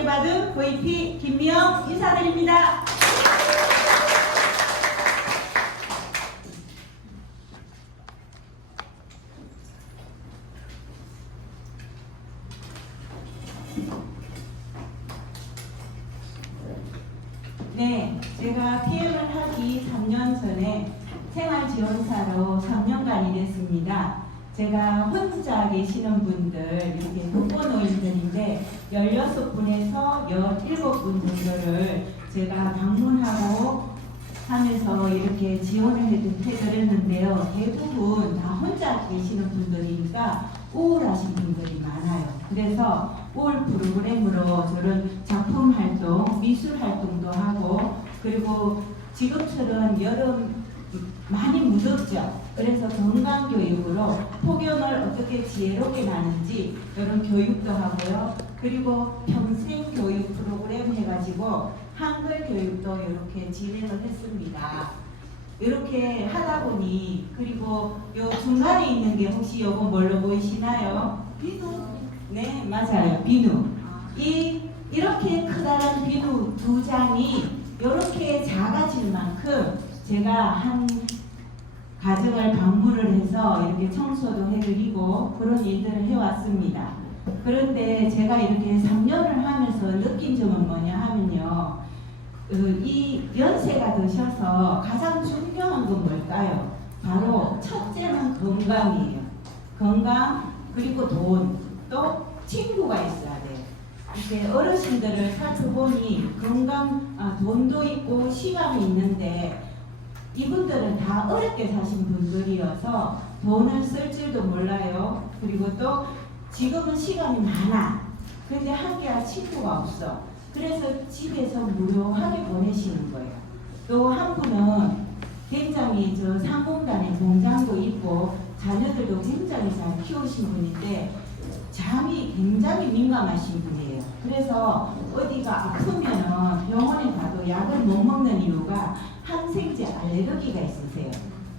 소개받은 VP 김미영 인사드립니다. 네, 제가 PM을 하기 3년 전에 생활지원사로 3년간 일했습니다. 제가 혼자 계시는 분들, 이렇게 독거노인들인데 16분에서 17분 정도를 제가 방문하고 하면서 이렇게 지원을 해드렸는데요. 대부분 다 혼자 계시는 분들이니까 우울하신 분들이 많아요. 그래서 우울 프로그램으로 저런 작품 활동, 미술 활동도 하고, 그리고 지금처럼 여름 많이 무덥죠. 그래서 건강교육으로 폭염을 어떻게 지혜롭게 나는지 이런 교육도 하고요. 그리고 평생교육 프로그램 해가지고 한글 교육도 이렇게 진행을 했습니다. 이렇게 하다 보니, 그리고 요 중간에 있는 게 혹시 요거 뭘로 보이시나요? 비누. 네, 맞아요. 비누. 이렇게 크다란 비누 2장이 이렇게 작아질 만큼 제가 한 가정을 방문을 해서 이렇게 청소도 해드리고 그런 일들을 해왔습니다. 그런데 제가 이렇게 3년을 하면서 느낀 점은 뭐냐 하면요. 이 연세가 드셔서 가장 중요한 건 뭘까요? 바로 첫째는 건강이에요. 건강, 그리고 돈, 또 친구가 있어야 돼요. 이렇게 어르신들을 살펴보니 돈도 있고 시간이 있는데 이분들은 다 어렵게 사신 분들이어서 돈을 쓸 줄도 몰라요. 그리고 또 지금은 시간이 많아. 근데 함께할 친구가 없어. 그래서 집에서 무료하게 보내시는 거예요. 또 한 분은 굉장히 상공단에 공장도 있고 자녀들도 굉장히 잘 키우신 분인데 잠이 굉장히 민감하신 분이에요. 그래서 어디가 아프면은 병원에 가도 약을 못 먹는 이유가 항생제 알레르기가 있으세요.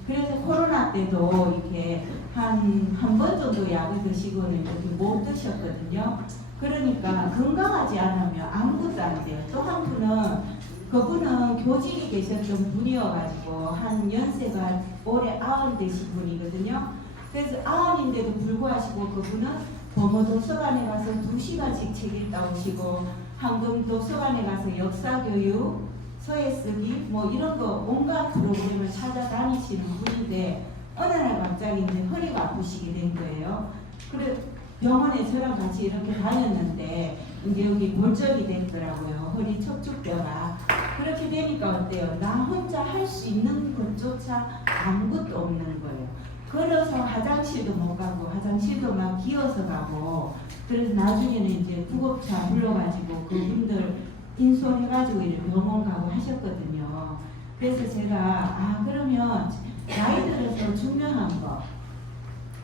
그래서 코로나 때도 이렇게 한 번 정도 약을 드시고는 이렇게 못 드셨거든요. 그러니까 건강하지 않으면 아무것도 안 돼요. 또 한 분은 그분은 교직에 계셨던 분이어가지고 한 연세가 올해 90 되신 분이거든요. 그래서 90인데도 불구하고 그분은 범어도서관에 가서 2시간씩 책 읽다 오시고 한금도서관에 가서 역사교육, 서예쓰기 뭐 이런 거 온갖 프로그램을 찾아다니시는 분인데 어느 날 갑자기 이제 허리가 아프시게 된 거예요. 그래 병원에 저랑 같이 이렇게 다녔는데 이제 여기 골절이 됐더라고요. 허리 척추뼈가. 그렇게 되니까 어때요? 나 혼자 할 수 있는 것조차 아무것도 없는 거예요. 걸어서 화장실도 못 가고 화장실도 막 기어서 가고, 그래서 나중에는 이제 구급차 불러가지고 그분들 인솔해가지고 이렇게 병원 가고 하셨거든요. 그래서 제가 그러면 나이 들어서 중요한 거,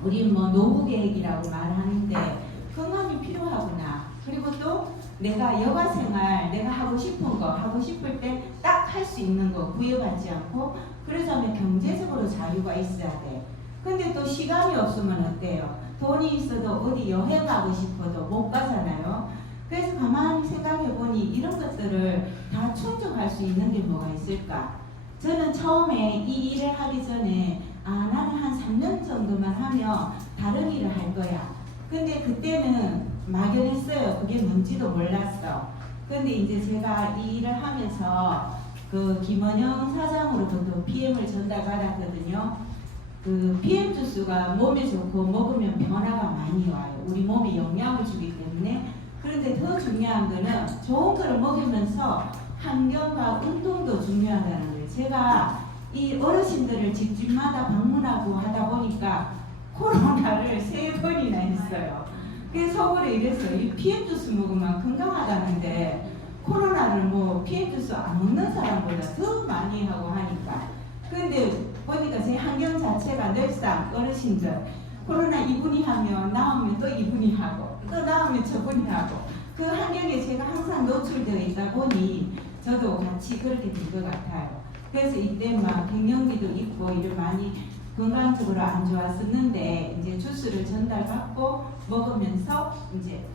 우리 뭐 노후 계획이라고 말하는데 건강이 필요하구나. 그리고 또 내가 여가 생활, 내가 하고 싶은 거 하고 싶을 때 딱 할 수 있는 거 구애받지 않고, 그러자면 경제적으로 자유가 있어야 돼. 근데 또 시간이 없으면 어때요? 돈이 있어도 어디 여행 가고 싶어도 못 가잖아요. 그래서 가만히 생각해 보니 이런 것들을 다 충족할 수 있는 게 뭐가 있을까? 저는 처음에 이 일을 하기 전에 나는 한 3년 정도만 하면 다른 일을 할 거야. 근데 그때는 막연했어요. 그게 뭔지도 몰랐어. 근데 이제 제가 이 일을 하면서 그 김원영 사장으로부터 PM을 전달받았거든요. 그 PM 주스가 몸에 좋고 먹으면 변화가 많이 와요. 우리 몸에 영양을 주기 때문에. 그런데 더 중요한 거는 좋은 거를 먹으면서 환경과 운동도 중요하다는 거예요. 제가 이 어르신들을 집집마다 방문하고 하다 보니까 코로나를 3번이나 했어요. 그래서 속으로 이랬어요. 이 PM 주스 먹으면 건강하다는데 코로나를 뭐 PM 주스 안 먹는 사람보다 더 많이 하고 하니까. 근데 보니까 제 환경 자체가 늘상 어르신들 코로나 이분이 하면 나오면 또 이분이 하고 또 나오면 저분이 하고 그 환경에 제가 항상 노출되어 있다 보니 저도 같이 그렇게 된 것 같아요. 그래서 이때 막 갱년기도 있고 이를 많이 건강적으로 안 좋았었는데 이제 주스를 전달받고 먹으면서 이제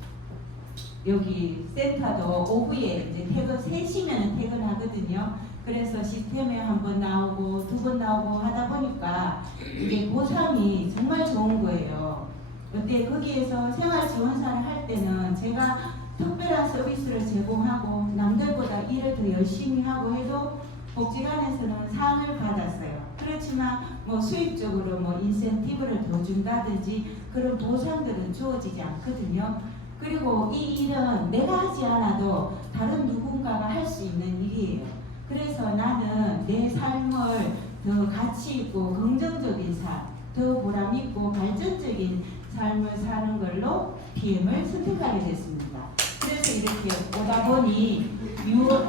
여기 센터도 오후에 이제 퇴근 3시면 퇴근하거든요. 그래서 시스템에 한 번 나오고 2번 나오고 하다 보니까 이게 보상이 정말 좋은 거예요. 근데 거기에서 생활지원사를 할 때는 제가 특별한 서비스를 제공하고 남들보다 일을 더 열심히 하고 해도 복지관에서는 상을 받았어요. 그렇지만 뭐 수입적으로 뭐 인센티브를 더 준다든지 그런 보상들은 주어지지 않거든요. 그리고 이 일은 내가 하지 않아도 다른 누군가가 할 수 있는 일이에요. 그래서 나는 내 삶을 더 가치 있고 긍정적인 삶, 더 보람 있고 발전적인 삶을 사는 걸로 PM을 선택하게 됐습니다. 그래서 이렇게 오다 보니 6월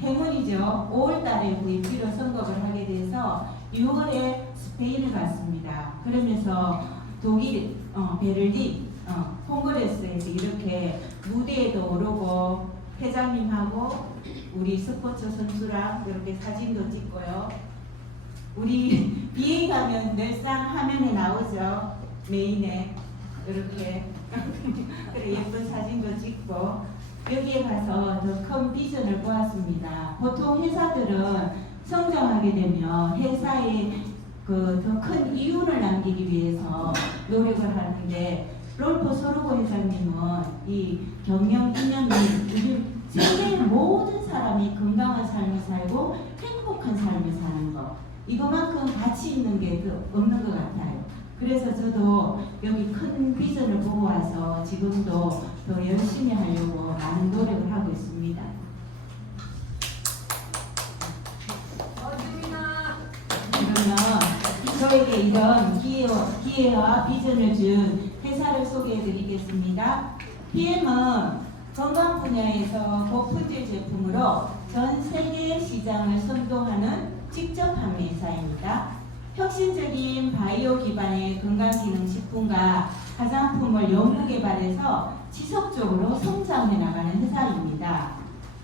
행운이죠. 5월달에 VP로 선거를 하게 돼서 6월에 스페인을 갔습니다. 그러면서 독일 베를린 콩그레스에서 이렇게 무대에도 오르고 회장님하고 우리 스포츠 선수랑 이렇게 사진도 찍고요. 우리 비행하면 늘상 화면에 나오죠. 메인에 이렇게 그래 예쁜 사진도 찍고 여기에 가서 더 큰 비전을 보았습니다. 보통 회사들은 성장하게 되면 회사에 그 더 큰 이윤을 남기기 위해서 노력을 하는데 롤프 소르고 회장님은 이 경영 이념이 요즘 세계의 모든 사람이 건강한 삶을 살고 행복한 삶을 사는 거 이거만큼 가치 있는 게 없는 것 같아요. 그래서 저도 여기 큰 비전을 보고 와서 지금도 더 열심히 하려고 많은 노력을 하고 있습니다. 그러면 저에게 이런 기회와 비전을 준 회사를 소개해 드리겠습니다. PM은 건강 분야에서 고품질 제품으로 전 세계 시장을 선도하는 직접 판매 회사입니다. 혁신적인 바이오 기반의 건강기능식품과 화장품을 연구 개발해서 지속적으로 성장해 나가는 회사입니다.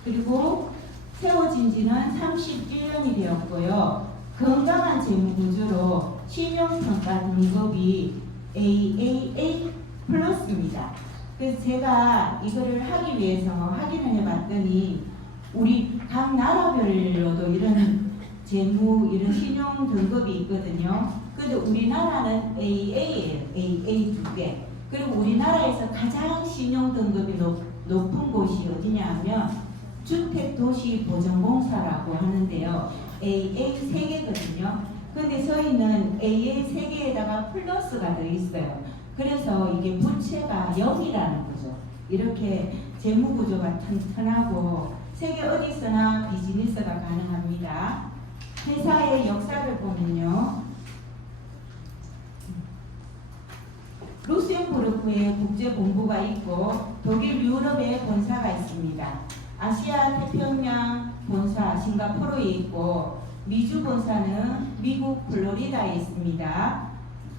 그리고 세워진 지는 31년이 되었고요. 건강한 재무 구조로 신용평가 등급이 AAA 플러스입니다. 그래서 제가 이거를 하기 위해서 확인을 해봤더니 우리 각 나라별로도 이런 재무, 이런 신용 등급이 있거든요. 근데 우리나라는 AA예요. AA 2개. 그리고 우리나라에서 가장 신용 등급이 높은 곳이 어디냐 하면 주택도시보전공사라고 하는데요. AA 3개거든요. 근데 저희는 AA 3개에다가 플러스가 더 있어요. 그래서 이게 부채가 0이라는 거죠. 이렇게 재무구조가 튼튼하고 세계 어디서나 비즈니스가 가능합니다. 회사의 역사를 보면요. 루셈부르크에 국제본부가 있고 독일 유럽에 본사가 있습니다. 아시아 태평양 본사 싱가포르에 있고 미주 본사는 미국 플로리다에 있습니다.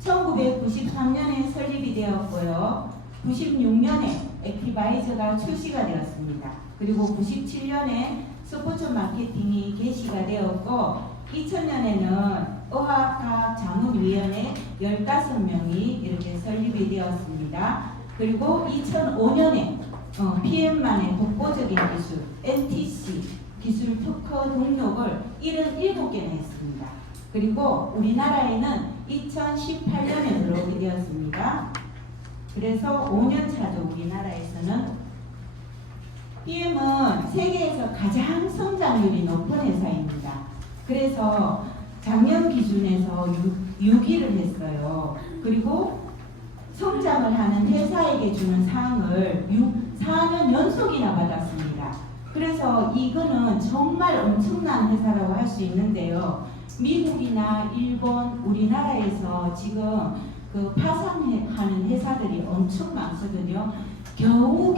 1993년에 설립이 되었고요. 96년에 액티바이저가 출시가 되었습니다. 그리고 97년에 스포츠 마케팅이 개시가 되었고 2000년에는 어학과학자문위원회 15명이 이렇게 설립이 되었습니다. 그리고 2005년에 PM만의 독보적인 기술 NTC 기술 특허 등록을 77개나 했습니다. 그리고 우리나라에는 2018년에 들어오게 되었습니다. 그래서 5년 차죠. 우리나라에서는 PM은 세계에서 가장 성장률이 높은 회사입니다. 그래서 작년 기준에서 6위를 했어요. 그리고 성장을 하는 회사에게 주는 상을 4년 연속이나 받았습니다. 그래서 이거는 정말 엄청난 회사라고 할 수 있는데요. 미국이나 일본, 우리나라에서 지금 그 파산하는 회사들이 엄청 많거든요. 겨우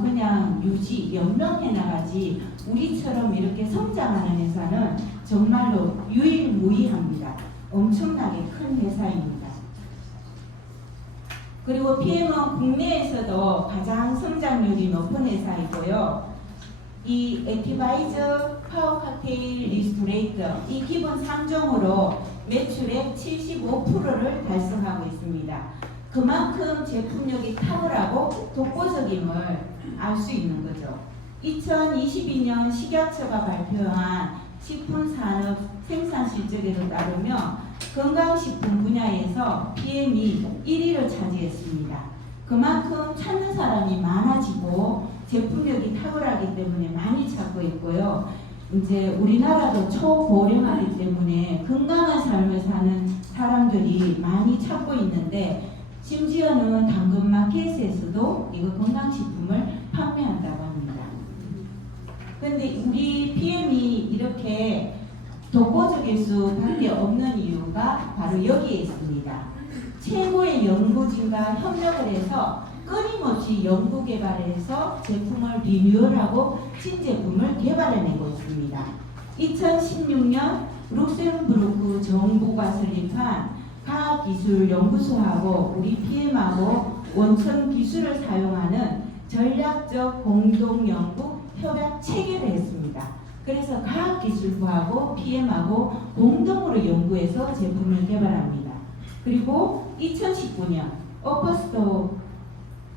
그냥 유지, 연명해 나가지 우리처럼 이렇게 성장하는 회사는 정말로 유일무이합니다. 엄청나게 큰 회사입니다. 그리고 PM은 국내에서도 가장 성장률이 높은 회사이고요. 이 액티바이저 파워 칵테일 리스토레이터 이 기본 3종으로 매출의 75%를 달성하고 있습니다. 그만큼 제품력이 탁월하고 독보적임을 알 수 있는 거죠. 2022년 식약처가 발표한 식품산업 생산실적에도 따르면 건강식품 분야에서 PM이 1위를 차지했습니다. 그만큼 찾는 사람이 많아지고 제품력이 탁월하기 때문에 많이 찾고 있고요. 이제 우리나라도 초고령화이기 때문에 건강한 삶을 사는 사람들이 많이 찾고 있는데, 심지어는 당근마켓에서도 이거 건강식품을 판매한다고 합니다. 근데 우리 PM이 이렇게 독보적일 수밖에 없는 이유가 바로 여기에 있습니다. 최고의 연구진과 협력을 해서 끊임없이 연구 개발해서 제품을 리뉴얼하고 신제품을 개발해내고 있습니다. 2016년 룩셈부르크 정부가 설립한 과학기술연구소하고 우리 PM하고 원천 기술을 사용하는 전략적 공동연구 협약 체결을 했습니다. 그래서 과학기술부하고 PM하고 공동으로 연구해서 제품을 개발합니다. 그리고 2019년 오퍼스토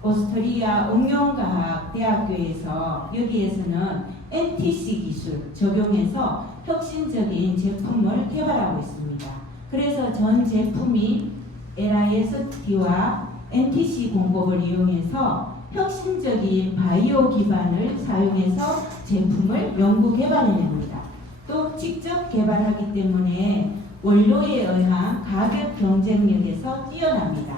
오스트리아 응용과학대학교에서 여기에서는 NTC 기술 적용해서 혁신적인 제품을 개발하고 있습니다. 그래서 전 제품이 LIST와 NTC 공법을 이용해서 혁신적인 바이오 기반을 사용해서 제품을 연구 개발해냅니다. 또 직접 개발하기 때문에 원료에 의한 가격 경쟁력에서 뛰어납니다.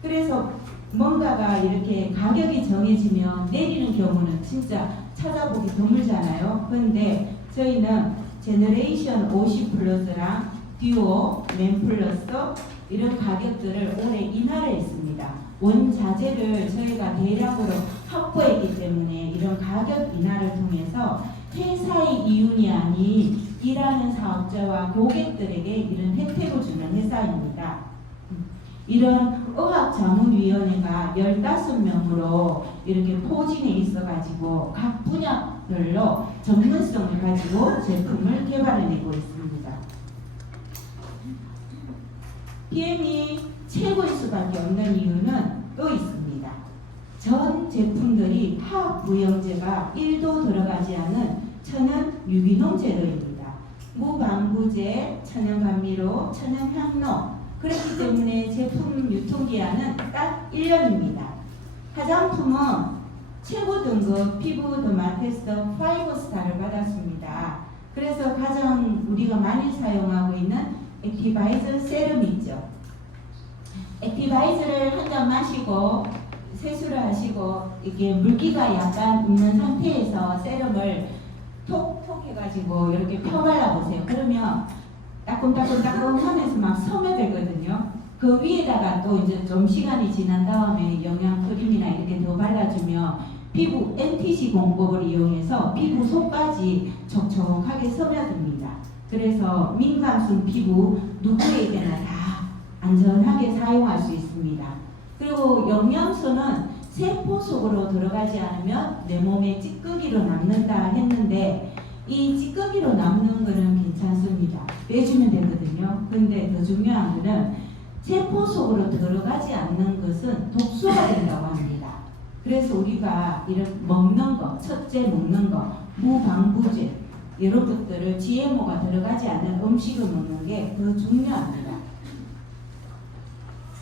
그래서 뭔가가 이렇게 가격이 정해지면 내리는 경우는 진짜 찾아보기 드물잖아요. 그런데 저희는 제너레이션 50 플러스랑 듀오, 맨 플러스 이런 가격들을 올해 인하를 했습니다. 원자재를 저희가 대량으로 확보했기 때문에 이런 가격 인하를 통해서 회사의 이윤이 아닌 일하는 사업자와 고객들에게 이런 혜택을 주는 회사입니다. 이런 의학자문위원회가 15명으로 이렇게 포진해 있어가지고 각 분야별로 전문성을 가지고 제품을 개발해내고 있습니다. PM이 최고일 수밖에 없는 이유는 또 있습니다. 전 제품들이 화학부영제가 1도 들어가지 않은 천연 유기농 재료입니다. 무방부제, 천연감미료, 천연향료. 그렇기 때문에 제품 유통기한은 딱 1년입니다. 화장품은 최고 등급 피부 더마테스트 5스타를 받았습니다. 그래서 가장 우리가 많이 사용하고 있는 액티바이저 세럼 있죠. 액티바이저를 한 잔 마시고 세수를 하시고 이게 물기가 약간 있는 상태에서 세럼을 톡톡 해가지고 이렇게 펴발라 보세요. 그러면 따끔따끔 하면서 막 스며들거든요. 그 위에다가 또 이제 좀 시간이 지난 다음에 영양크림이나 이렇게 더 발라주면 피부 NTC 공법을 이용해서 피부 속까지 촉촉하게 스며듭니다. 그래서 민감성 피부 누구에게나 다 안전하게 사용할 수 있습니다. 그리고 영양소는 세포 속으로 들어가지 않으면 내 몸에 찌꺼기로 남는다 했는데 이 찌꺼기로 남는 거는 괜찮습니다. 빼주면 되거든요. 근데 더 중요한 거는 세포 속으로 들어가지 않는 것은 독소가 된다고 합니다. 그래서 우리가 이런 먹는 거, 첫째 먹는 거, 무방부제 이런 것들을 GMO가 들어가지 않는 음식을 먹는 게 더 중요합니다.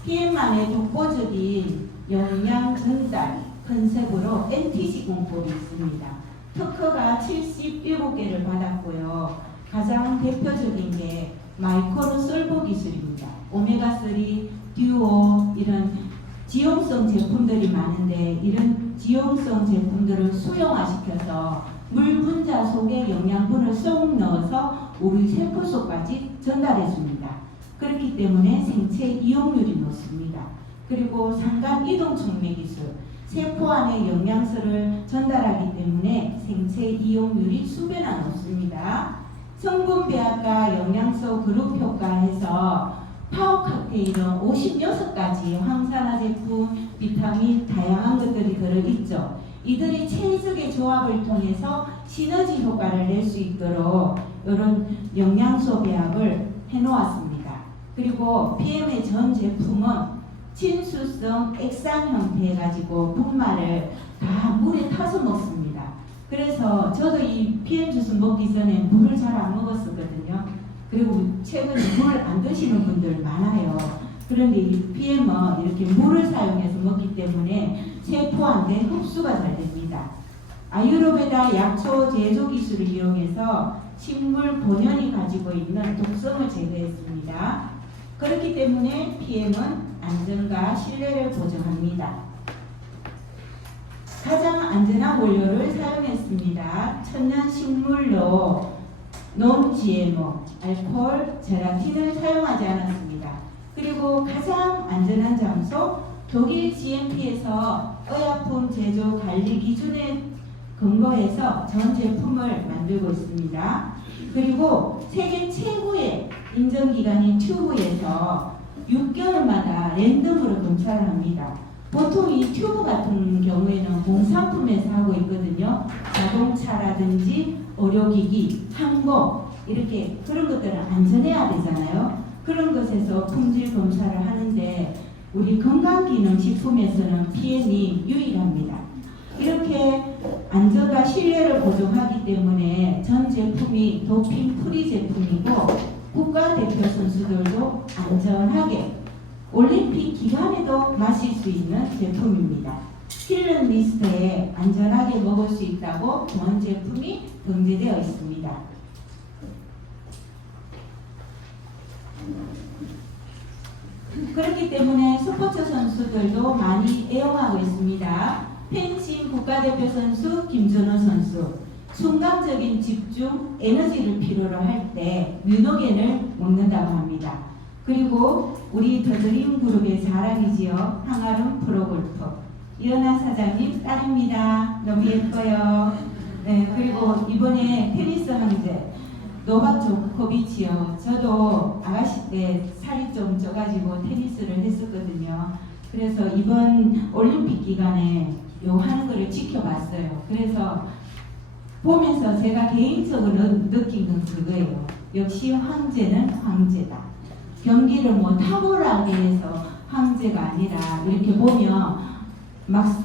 PM만의 독보적인 영양 전달 컨셉으로 NTC 공법이 있습니다. 특허가 77개를 받았고요. 가장 대표적인 게 마이크로솔버 기술입니다. 오메가3, 듀오 이런 지용성 제품들이 많은데 이런 지용성 제품들을 수용화시켜서 물 분자 속에 영양분을 쏙 넣어서 우리 세포 속까지 전달해 줍니다. 그렇기 때문에 생체 이용률이 높습니다. 그리고 상간 이동 촉매 기술, 세포 안에 영양소를 전달하기 때문에 생체 이용률이 수배나 높습니다. 성분 배합과 영양소 그룹 효과해서 파워 칵테일은 56가지 황산화 제품, 비타민 다양한 것들이 들어있죠. 이들이 최적의 조합을 통해서 시너지 효과를 낼 수 있도록 이런 영양소 배합을 해놓았습니다. 그리고 PM의 전 제품은 친수성 액상 형태 해가지고 분말을 다 물에 타서 먹습니다. 그래서 저도 이 PM 주스 먹기 전에 물을 잘 안 먹었었거든요. 그리고 최근에 물 안 드시는 분들 많아요. 그런데 이 PM은 이렇게 물을 사용해서 먹기 때문에 세포한테 흡수가 잘 됩니다. 아유르베다 약초 제조 기술을 이용해서 식물 본연이 가지고 있는 독성을 제거했습니다. 그렇기 때문에 PM은 안전과 신뢰를 보장합니다. 가장 안전한 원료를 사용했습니다. 천연 식물로 non-GMO, 알코올, 제라틴을 사용하지 않았습니다. 그리고 가장 안전한 장소, 독일 GMP에서 의약품 제조 관리 기준에 근거해서 전 제품을 만들고 있습니다. 그리고 세계 최고의 인정기관인 튜브에서 6개월마다 랜덤으로 검사를 합니다. 보통 이 튜브 같은 경우에는 공산품에서 하고 있거든요. 자동차라든지 의료기기, 항공 이렇게 그런 것들은 안전해야 되잖아요. 그런 것에서 품질 검사를 하는데 우리 건강기능식품에서는 PM이 유일합니다. 이렇게 안전과 신뢰를 보증하기 때문에 전 제품이 도핑 프리 제품이고 국가대표 선수들도 안전하게 올림픽 기간에도 마실 수 있는 제품입니다. 필름 리스트에 안전하게 먹을 수 있다고 전 제품이 등재되어 있습니다. 그렇기 때문에 스포츠 선수들도 많이 애용하고 있습니다. 펜싱 국가대표 선수 김준호 선수, 순간적인 집중, 에너지를 필요로 할 때 뮤노겐을 먹는다고 합니다. 그리고 우리 더드림 그룹의 자랑이지요. 한아름 프로골프 이은하 사장님 딸입니다. 너무 예뻐요. 네, 그리고 이번에 테니스 황제 노박 조코비치요. 저도 아가씨 때 살이 좀 쪄가지고 테니스를 했었거든요. 그래서 이번 올림픽 기간에 요 하는 거를 지켜봤어요. 그래서 보면서 제가 개인적으로 느낀 건 그거예요. 역시 황제는 황제다. 경기를 뭐 탁월하게 해서 황제가 아니라 이렇게 보면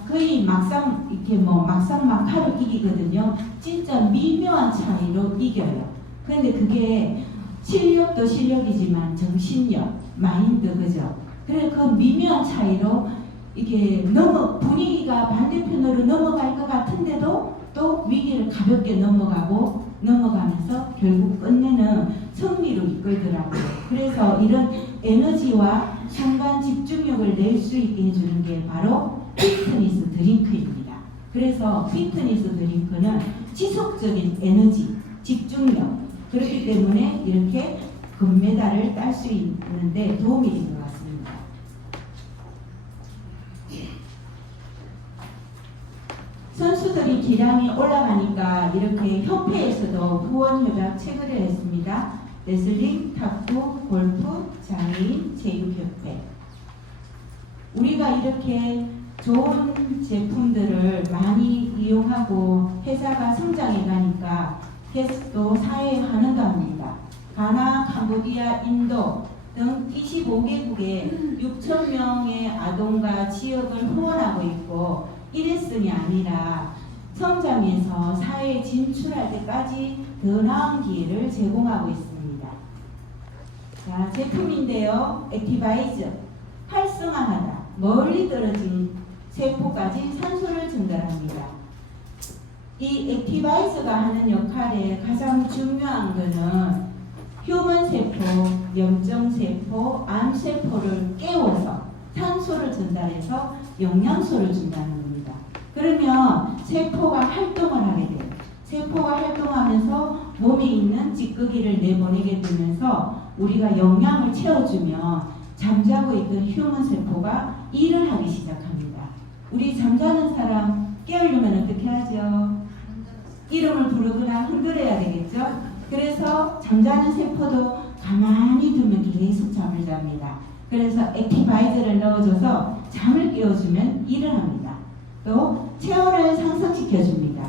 거의 막상 이렇게 뭐 막상막하로 이기거든요. 진짜 미묘한 차이로 이겨요. 그런데 그게 실력도 실력이지만 정신력, 마인드 그죠? 그래 그 미묘한 차이로 이게 너무 분위기가 반대편으로 넘어갈 것 같은데도 또 위기를 가볍게 넘어가면서 결국 끝내는 승리로 이끌더라고요. 그래서 이런 에너지와 순간 집중력을 낼 수 있게 해주는 게 바로 피트니스 드링크입니다. 그래서 피트니스 드링크는 지속적인 에너지, 집중력 그렇기 때문에 이렇게 금메달을 딸 수 있는데 도움이 된 것 같습니다. 선수들이 기량이 올라가니까 이렇게 협회에서도 후원협약 체결을 했습니다. 레슬링, 탁구, 골프, 장애인, 체육협회. 우리가 이렇게 좋은 제품들을 많이 이용하고 회사가 성장해 가니까 또 사회에 환원합니다. 가나, 캄보디아, 인도 등 25개국에 6,000명의 아동과 지역을 후원하고 있고 일회성이 아니라 성장해서 사회에 진출할 때까지 더 나은 기회를 제공하고 있습니다. 자, 제품인데요. 액티바이즈, 활성화하다, 멀리 떨어진 세포까지 산소를 전달합니다. 이 액티바이저가 하는 역할에 가장 중요한 것은 휴먼 세포, 염증 세포, 암 세포를 깨워서 산소를 전달해서 영양소를 준다는 겁니다. 그러면 세포가 활동을 하게 돼요. 세포가 활동하면서 몸에 있는 찌꺼기를 내보내게 되면서 우리가 영양을 채워주면 잠자고 있던 휴먼 세포가 일을 하기 시작합니다. 우리 잠자는 사람 깨우려면 어떻게 하죠? 이름을 부르거나 흔들어야 되겠죠? 그래서 잠자는 세포도 가만히 두면 계속 잠을 잡니다. 그래서 액티바이저를 넣어줘서 잠을 깨워주면 일을 합니다. 또 체온을 상승시켜줍니다.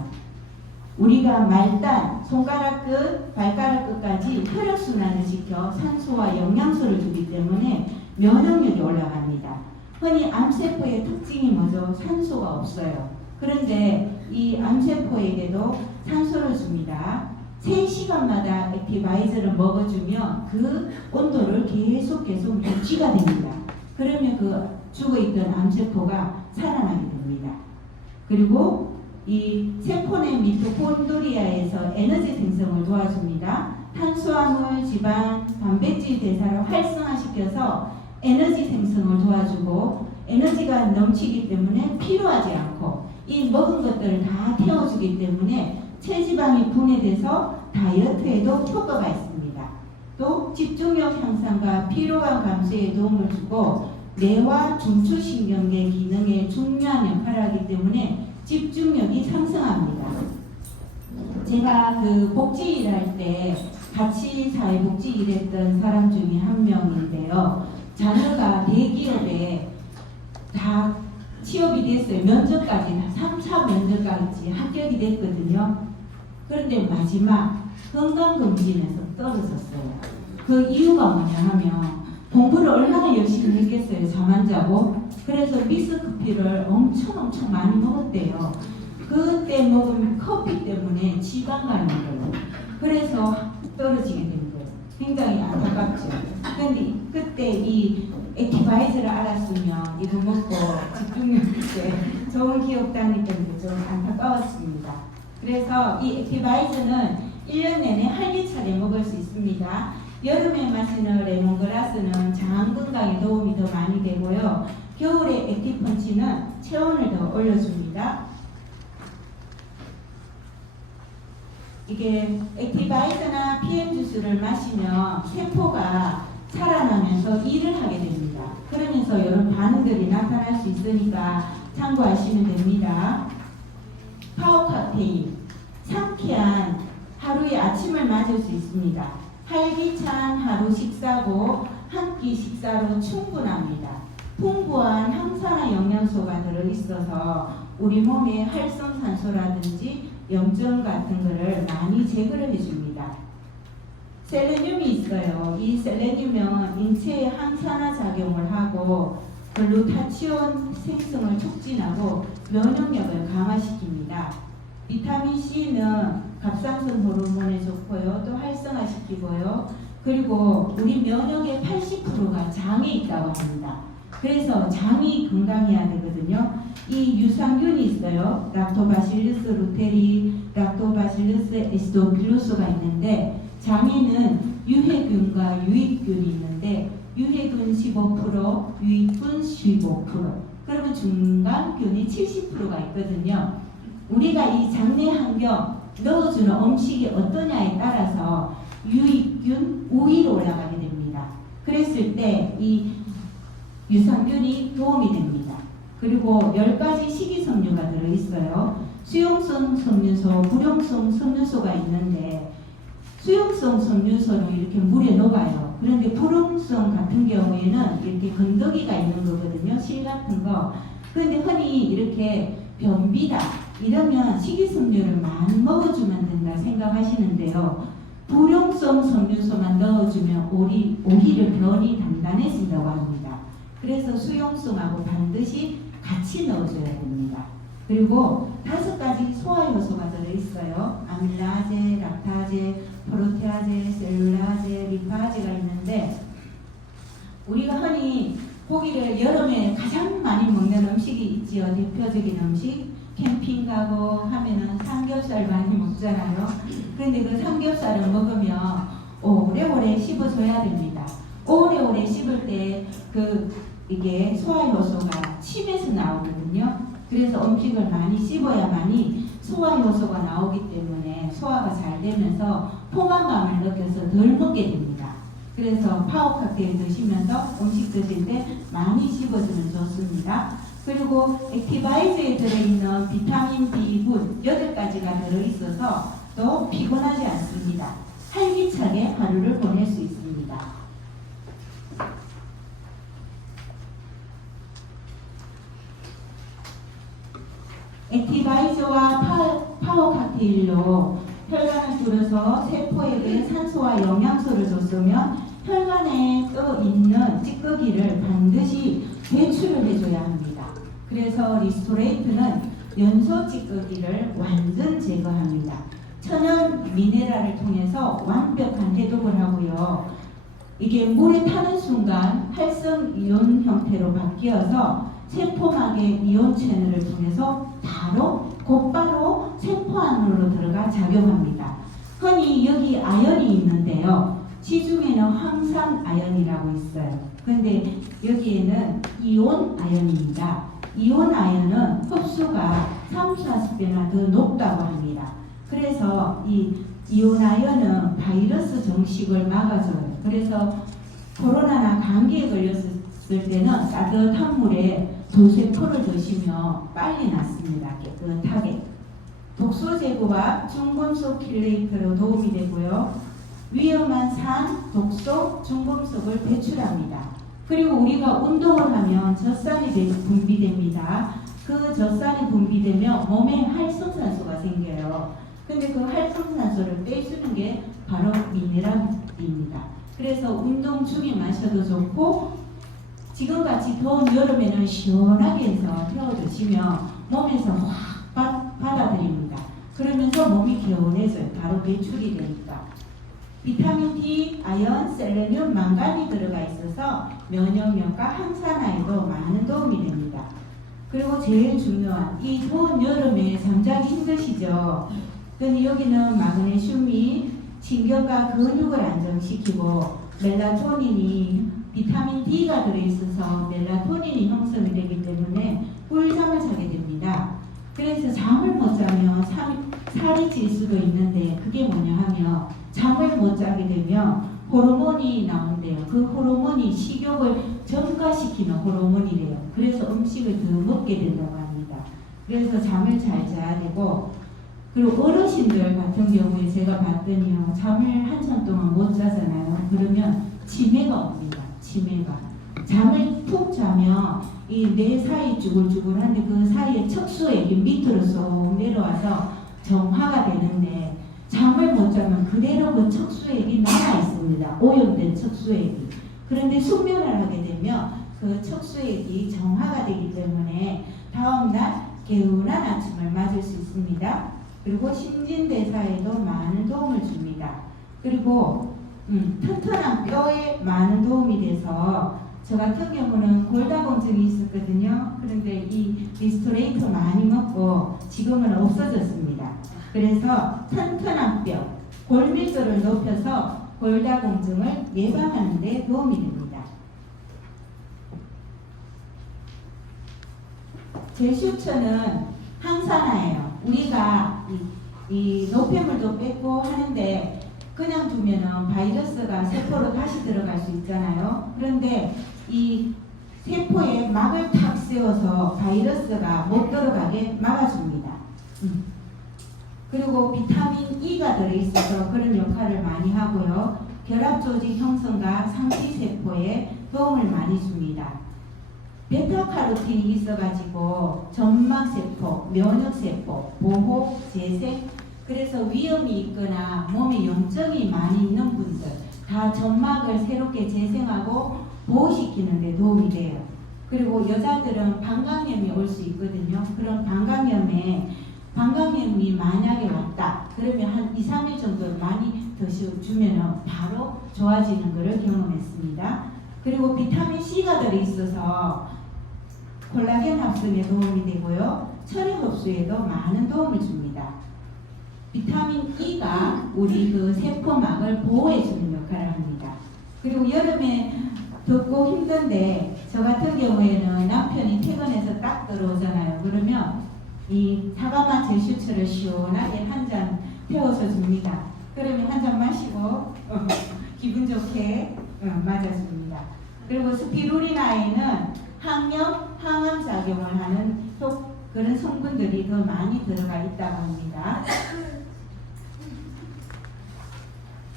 우리가 말단, 손가락 끝, 발가락 끝까지 혈액순환을 시켜 산소와 영양소를 주기 때문에 면역력이 올라갑니다. 흔히 암세포의 특징이 뭐죠? 산소가 없어요. 그런데 이 암세포에게도 산소를 줍니다. 3시간마다 액티바이저를 먹어주면 그 온도를 계속 유지가 됩니다. 그러면 그 죽어있던 암세포가 살아나게 됩니다. 그리고 이 세포내 미토콘드리아에서 에너지 생성을 도와줍니다. 탄수화물, 지방, 단백질 대사를 활성화시켜서 에너지 생성을 도와주고 에너지가 넘치기 때문에 필요하지 않고 이 먹은 것들을 다 태워주기 때문에 체지방이 분해돼서 다이어트에도 효과가 있습니다. 또 집중력 향상과 피로감 감소에 도움을 주고 뇌와 중추신경계 기능에 중요한 역할을 하기 때문에 집중력이 상승합니다. 제가 그 복지 일할 때 같이 사회복지 일했던 사람 중에 한 명인데요. 자녀가 대기업에 다 취업이 됐어요. 면접까지 3차 면접까지 합격이 됐거든요. 그런데 마지막 건강검진에서 떨어졌어요. 그 이유가 뭐냐 하면 공부를 얼마나 열심히 했겠어요. 잠 안 자고. 그래서 믹스커피를 엄청 많이 먹었대요. 그때 먹은 커피 때문에 지방간이 걸려요. 그래서 떨어지게 된 거예요. 굉장히 안타깝죠. 근데 그때 이 액티바이저를 알았으면 이거 먹고 집중력 있게 좋은 기억 다니던 게 좀 안타까웠습니다. 그래서 이 액티바이저는 1년 내내 활기차게 먹을 수 있습니다. 여름에 마시는 레몬그라스는 장 건강에 도움이 더 많이 되고요. 겨울에 액티펀치는 체온을 더 올려줍니다. 이게 액티바이저나 PM 주스를 마시면 세포가 살아나면서 일을 하게 됩니다. 그러면서 여러 반응들이 나타날 수 있으니까 참고하시면 됩니다. 파워 칵테일, 상쾌한 하루의 아침을 맞을 수 있습니다. 활기찬 하루 식사고 한 끼 식사로 충분합니다. 풍부한 항산화 영양소가 들어있어서 우리 몸의 활성산소라든지 염증 같은 거를 많이 제거를 해줍니다. 셀레늄이 있어요. 이 셀레늄은 인체의 항산화 작용을 하고 글루타치온 생성을 촉진하고 면역력을 강화시킵니다. 비타민 C는 갑상선 호르몬에 좋고요. 또 활성화시키고요. 그리고 우리 면역의 80%가 장에 있다고 합니다. 그래서 장이 건강해야 되거든요. 이 유산균이 있어요. 락토바실루스 루테리, 락토바실루스 에시도필루스가 있는데 장에는 유해균과 유익균이 있는데 유해균 15%, 유익균 15%, 그리고 중간균이 70%가 있거든요. 우리가 이 장내 환경 넣어주는 음식이 어떠냐에 따라서 유익균 5위로 올라가게 됩니다. 그랬을 때 이 유산균이 도움이 됩니다. 그리고 10가지 식이섬유가 들어있어요. 수용성 섬유소, 불용성 섬유소가 있는데 수용성 섬유소는 이렇게 물에 녹아요. 그런데 불용성 같은 경우에는 이렇게 건더기가 있는 거거든요. 실 같은 거. 그런데 흔히 이렇게 변비다 이러면 식이섬유를 많이 먹어주면 된다 생각하시는데요. 불용성 섬유소만 넣어주면 오히려 변이 단단해진다고 합니다. 그래서 수용성하고 반드시 같이 넣어줘야 됩니다. 그리고 5가지 소화효소가 들어있어요. 아밀라제, 락타제, 프로테아제, 셀룰라제, 리파제가 있는데 우리가 흔히 고기를 여름에 가장 많이 먹는 음식이 있지요. 대표적인 음식 캠핑 가고 하면은 삼겹살 많이 먹잖아요. 그런데 그 삼겹살을 먹으면 오래오래 씹어줘야 됩니다. 오래오래 씹을 때 이게 소화효소가 침에서 나오거든요. 그래서 음식을 많이 씹어야만이 소화효소가 나오기 때문에 소화가 잘 되면서 포만감을 느껴서 덜 먹게 됩니다. 그래서 파워 칵테일 드시면서 음식 드실 때 많이 씹어주면 좋습니다. 그리고 액티바이저에 들어있는 비타민 B군 8가지가 들어있어서 또 피곤하지 않습니다. 활기차게 하루를 보낼 수 있습니다. 액티바이저와 파워 칵테일로 혈관을 뚫어서 세포에게 산소와 영양소를 줬으면 혈관에 떠 있는 찌꺼기를 반드시 배출을 해줘야 합니다. 그래서 리스토레이트는 연소 찌꺼기를 완전 제거합니다. 천연 미네랄을 통해서 완벽한 해독을 하고요. 이게 물에 타는 순간 활성 이온 형태로 바뀌어서 세포막의 이온 채널을 통해서 곧바로 세포 안으로 들어가 작용합니다. 흔히 여기 아연이 있는데요. 시중에는 황산 아연이라고 있어요. 그런데 여기에는 이온 아연입니다. 이온 아연은 흡수가 3, 40배나 더 높다고 합니다. 그래서 이 이온 아연은 바이러스 정식을 막아줘요. 그래서 코로나나 감기에 걸렸을 때는 따뜻한 물에 도세포를 드시면 빨리 낫습니다. 깨끗하게. 독소 제거와 중금속 킬레이터로 도움이 되고요. 위험한 산, 독소, 중금속을 배출합니다. 그리고 우리가 운동을 하면 젖산이 분비됩니다. 그 젖산이 분비되면 몸에 활성산소가 생겨요. 근데 그 활성산소를 빼주는 게 바로 미네랄입니다. 그래서 운동 중에 마셔도 좋고 지금같이 더운 여름에는 시원하게 해서 태워주시면 몸에서 확 받아들입니다. 그러면서 몸이 개운해져요. 바로 배출이 되니까. 비타민 D, 아연, 셀레늄, 망간이 들어가 있어서 면역력과 항산화에도 많은 도움이 됩니다. 그리고 제일 중요한 이 더운 여름에 잠자기 힘드시죠? 근데 여기는 마그네슘이 신경과 근육을 안정시키고 멜라토닌이 비타민 D가 들어있어서 멜라토닌이 형성이 되기 때문에 꿀잠을 자게 됩니다. 그래서 잠을 못 자면 살이 찔 수도 있는데 그게 뭐냐 하면 잠을 못 자게 되면 호르몬이 나온대요. 그 호르몬이 식욕을 증가시키는 호르몬이래요. 그래서 음식을 더 먹게 된다고 합니다. 그래서 잠을 잘 자야 되고 그리고 어르신들 같은 경우에 제가 봤더니요. 잠을 한참 동안 못 자잖아요. 그러면 치매가 옵니다. 치매가. 잠을 푹 자면 이 뇌 사이 쭈글쭈글한데 그 사이에 척수액이 밑으로 쏙 내려와서 정화가 되는데 잠을 못 자면 그대로 그 척수액이 남아 있습니다. 오염된 척수액이. 그런데 숙면을 하게 되면 그 척수액이 정화가 되기 때문에 다음날 개운한 아침을 맞을 수 있습니다. 그리고 신진대사에도 많은 도움을 줍니다. 그리고 튼튼한 뼈에 많은 도움이 돼서 저 같은 경우는 골다공증이 있었거든요. 그런데 이 리스토레이터 많이 먹고 지금은 없어졌습니다. 그래서 튼튼한 뼈, 골밀도를 높여서 골다공증을 예방하는 데 도움이 됩니다. 제슈처는 항산화예요. 우리가 이 노폐물도 뺏고 하는데 그냥 두면은 바이러스가 세포로 다시 들어갈 수 있잖아요. 그런데 이 세포에 막을 탁 세워서 바이러스가 못 들어가게 막아줍니다. 그리고 비타민 E가 들어있어서 그런 역할을 많이 하고요. 결합조직 형성과 상피세포에 도움을 많이 줍니다. 베타카로틴이 있어가지고 점막세포, 면역세포, 보호, 재생, 그래서 위염이 있거나 몸에 염증이 많이 있는 분들 다 점막을 새롭게 재생하고 보호시키는 데 도움이 돼요. 그리고 여자들은 방광염이 올 수 있거든요. 그런 방광염이 만약에 왔다 그러면 한 2, 3일 정도 많이 드셔주면 바로 좋아지는 것을 경험했습니다. 그리고 비타민 C가 들어있어서 콜라겐 합성에 도움이 되고요. 혈액 흡수에도 많은 도움을 줍니다. 비타민 E가 우리 그 세포막을 보호해주는 역할을 합니다. 그리고 여름에 덥고 힘든데 저 같은 경우에는 남편이 퇴근해서 딱 들어오잖아요. 그러면 이 사과맛 제슈처를 시원하게 한 잔 태워서 줍니다. 그러면 한 잔 마시고 기분 좋게 맞아줍니다. 그리고 스피루리나에는 항염, 항암 작용을 하는 그런 성분들이 더 많이 들어가 있다고 합니다.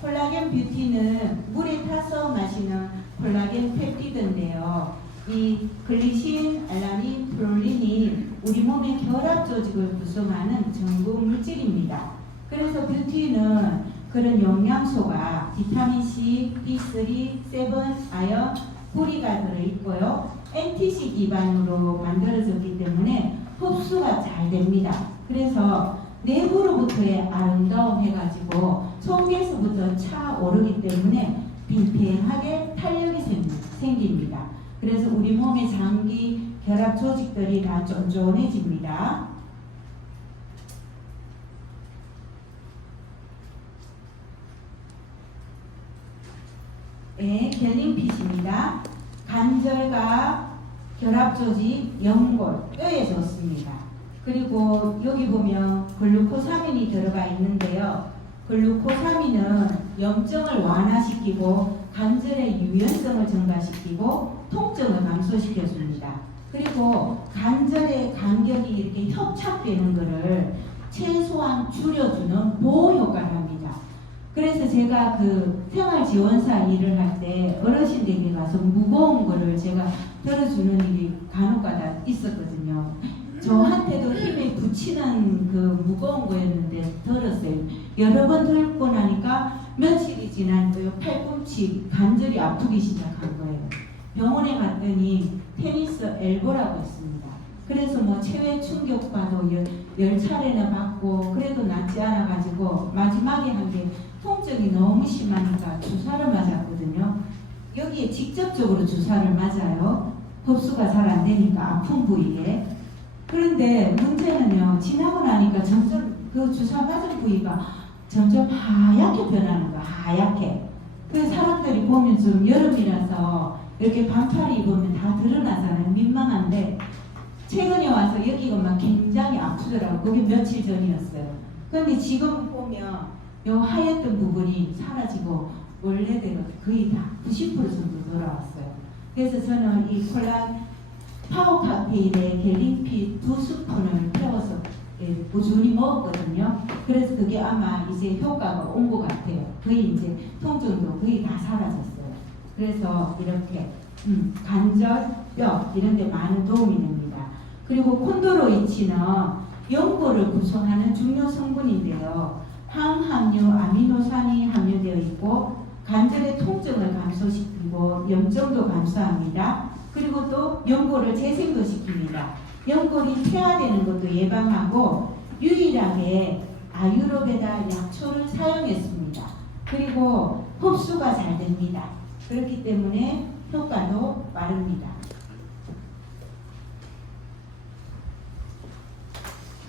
콜라겐 뷰티는 물에 타서 마시는 콜라겐 펩티드인데요. 이 글리신, 알라닌, 프롤린이 우리 몸의 결합 조직을 구성하는 전구 물질입니다. 그래서 뷰티는 그런 영양소가 비타민 C, B3, 7, 아연, 구리가 들어있고요. NTC 기반으로 만들어졌기 때문에 흡수가 잘 됩니다. 그래서 내부로부터의 아름다움 해가지고 속에서부터 차오르기 때문에 팽팽하게 탄력이 생깁니다. 그래서 우리 몸의 장기, 혈압 조직들이 다 쫀쫀해집니다. 네, 갤링핏입니다. 관절과 혈압 조직, 연골, 뼈에 좋습니다. 그리고 여기 보면 글루코사민이 들어가 있는데요. 글루코사민은 염증을 완화시키고 관절의 유연성을 증가시키고 통증을 감소시켜줍니다. 그리고 관절의 간격이 이렇게 협착되는 것을 최소한 줄여주는 보호 효과를 합니다. 그래서 제가 그 생활지원사 일을 할 때 어르신들에게 가서 무거운 거를 제가 들어주는 일이 간혹가다 있었거든요. 저한테도 힘에 붙이는 그 무거운 거였는데 들었어요. 여러 번 들고 나니까 며칠이 지나니까 팔꿈치 관절이 아프기 시작한 거예요. 병원에 갔더니 테니스 엘보라고 있습니다. 그래서 뭐 체외 충격파도 10차례나 받고 그래도 낫지 않아가지고 마지막에 한 게 통증이 너무 심하니까 주사를 맞았거든요. 여기에 직접적으로 주사를 맞아요. 흡수가 잘 안 되니까 아픈 부위에. 그런데 문제는요, 지나고 나니까 점점 그 주사 맞은 부위가 점점 하얗게 변하는 거야. 하얗게. 그 사람들이 보면 좀 여름이라서 이렇게 반팔 입으면 다 드러나잖아요. 민망한데 최근에 와서 여기가 막 굉장히 아프더라고요. 그게 며칠 전이었어요. 그런데 지금 보면 요 하였던 부분이 사라지고 원래대로 거의 다 90% 정도 돌아왔어요. 그래서 저는 이 콜라 파워 칵테일에 갤링핏 2스푼을 태워서 꾸준히 먹었거든요. 그래서 그게 아마 이제 효과가 온 것 같아요. 거의 이제 통증도 거의 다 사라졌어요. 그래서 이렇게 관절, 뼈 이런 데 많은 도움이 됩니다. 그리고 콘드로이친은 연골을 구성하는 중요 성분인데요. 항함유 아미노산이 함유되어 있고 관절의 통증을 감소시키고 염증도 감소합니다. 그리고 또 연골을 재생도 시킵니다. 연골이 폐화되는 것도 예방하고 유일하게 아유르베다 약초를 사용했습니다. 그리고 흡수가 잘 됩니다. 그렇기 때문에 효과도 빠릅니다.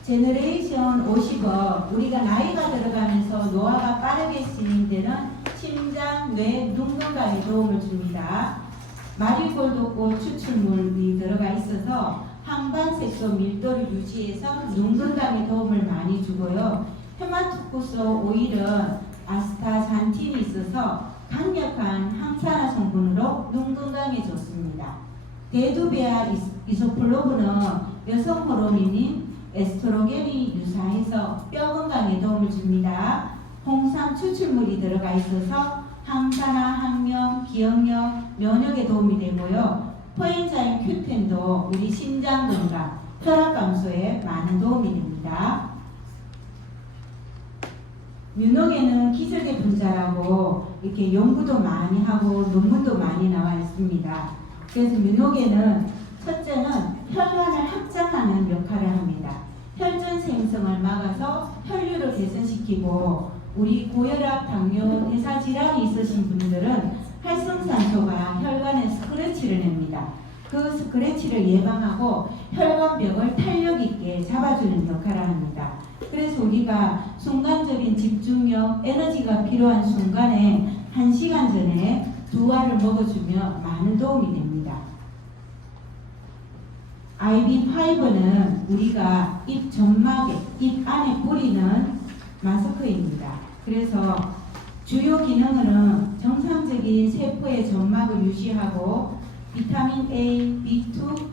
제너레이션 50은 우리가 나이가 들어가면서 노화가 빠르게 진행되는 심장, 뇌, 눈 건강에 도움을 줍니다. 마리골드꽃 추출물이 들어가 있어서 항반색소 밀도를 유지해서 눈 건강에 도움을 많이 주고요. 헤마토쿠소 오일은 아스타산틴이 있어서 강력한 항산화 성분으로 눈 건강에 좋습니다. 데두베아 이소플로브는 여성 호르몬인 에스트로겐이 유사해서 뼈 건강에 도움을 줍니다. 홍삼 추출물이 들어가 있어서 항산화, 항염, 기억력, 면역에 도움이 되고요. 코엔자임 Q10도 우리 심장 건강, 혈압 감소에 많은 도움이 됩니다. 뮤녹에는 기적의 분자라고 이렇게 연구도 많이 하고 논문도 많이 나와 있습니다. 그래서 뮤녹에는 첫째는 혈관을 확장하는 역할을 합니다. 혈전 생성을 막아서 혈류를 개선시키고 우리 고혈압, 당뇨, 대사 질환이 있으신 분들은 활성산소가 혈관에 스크래치를 냅니다. 그 스크래치를 예방하고 혈관벽을 탄력 있게 잡아주는 역할을 합니다. 그래서 우리가 순간적인 집중력, 에너지가 필요한 순간에 1시간 전에 2알을 먹어주면 많은 도움이 됩니다. IB5는 우리가 입 점막에, 입 안에 뿌리는 마스크입니다. 그래서 주요 기능은 정상적인 세포의 점막을 유지하고 비타민 A, B2,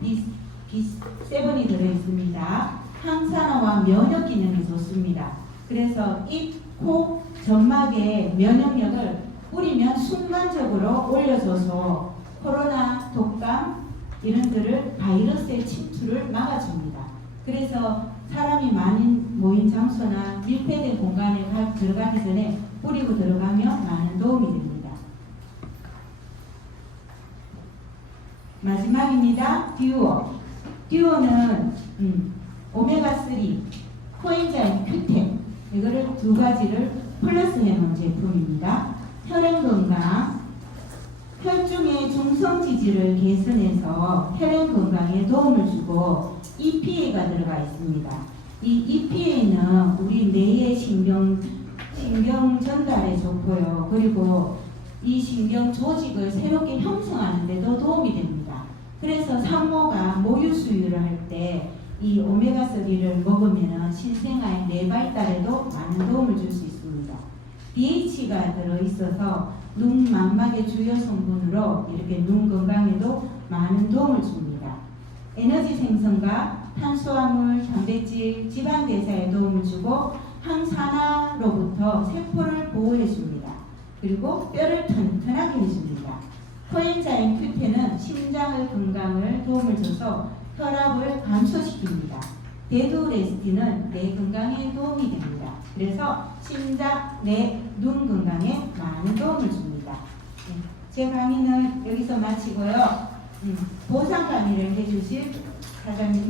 B7이 들어있습니다. 항산화와 면역 기능이 좋습니다. 그래서 입, 코, 점막의 면역력을 뿌리면 순간적으로 올려줘서 코로나, 독감 이런 들을 바이러스의 침투를 막아줍니다. 그래서 사람이 많이 모인 장소나 밀폐된 공간에 들어가기 전에 뿌리고 들어가면 많은 도움이 됩니다. 마지막입니다. 듀오. 듀오는 오메가3, 코엔자임 Q10 이거를 두 가지를 플러스해 놓은 제품입니다. 혈행 건강, 혈중의 중성 지질을 개선해서 혈행 건강에 도움을 주고 EPA가 들어가 있습니다. 이 EPA는 우리 뇌의 신경 전달에 좋고요. 그리고 이 신경 조직을 새롭게 형성하는 데도 도움이 됩니다. 그래서 산모가 모유 수유를 할 때 이 오메가3를 먹으면 신생아의 뇌 발달에도 많은 도움을 줄 수 있습니다. DH가 들어있어서 눈 망막의 주요 성분으로 이렇게 눈 건강에도 많은 도움을 줍니다. 에너지 생성과 탄수화물, 단백질, 지방 대사에 도움을 주고 항산화로부터 세포를 보호해 줍니다. 그리고 뼈를 튼튼하게 해줍니다. 코엔자임 Q10은 심장의 건강을 도움을 줘서 혈압을 감소시킵니다. 데두레스틴은 뇌 건강에 도움이 됩니다. 그래서 심장, 뇌, 눈 건강에 많은 도움을 줍니다. 제 강의는 여기서 마치고요. 보상 강의를 해주실 사장님